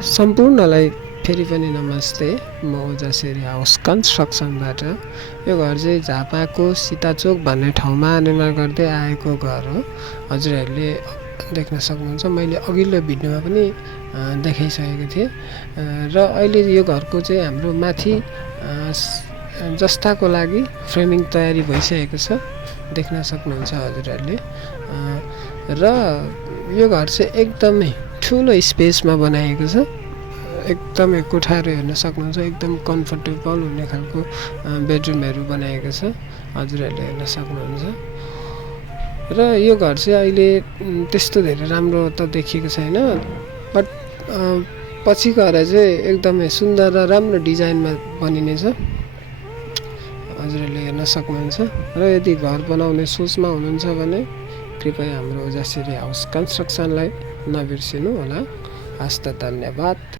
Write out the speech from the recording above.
सम्पूर्णलाई फेरि पनि नमस्ते। म ओजासेरी हाउस कन्स्ट्रक्सनबाट। यो घर चाहिँ झापाको सीताचोक भन्ने ठाउँमा निर्माण गर्दै आएको घर हो। हजुरहरूले देख्न सक्नुहुन्छ, मैले अघिल्लो भिडियोमा पनि देखाइसकेको थिएँ। र अहिले यो घरको चाहिँ हाम्रो माथि जस्ताको लागि फ्रेमिङ तयारी भइसकेको छ, देख्न सक्नुहुन्छ हजुरहरूले। र यो घर चाहिँ एकदमै ठुलो स्पेसमा बनाएको छ। एकदमै कोठाहरू हेर्न सक्नुहुन्छ, एकदम कम्फर्टेबल हुने खालको बेडरुमहरू बनाएको छ, हजुरहरूले हेर्न सक्नुहुन्छ। र यो घर चाहिँ अहिले त्यस्तो धेरै राम्रो त देखिएको छैन, बट पछि गएर चाहिँ एकदमै सुन्दर र राम्रो डिजाइनमा बनिनेछ, हजुरहरूले हेर्न सक्नुहुन्छ। र यदि घर बनाउने सोचमा हुनुहुन्छ भने कृपया हाम्रो ओजासेरी हाउस कन्स्ट्रक्सनलाई नबिर्सिनु होला। हस्त धन्यवाद।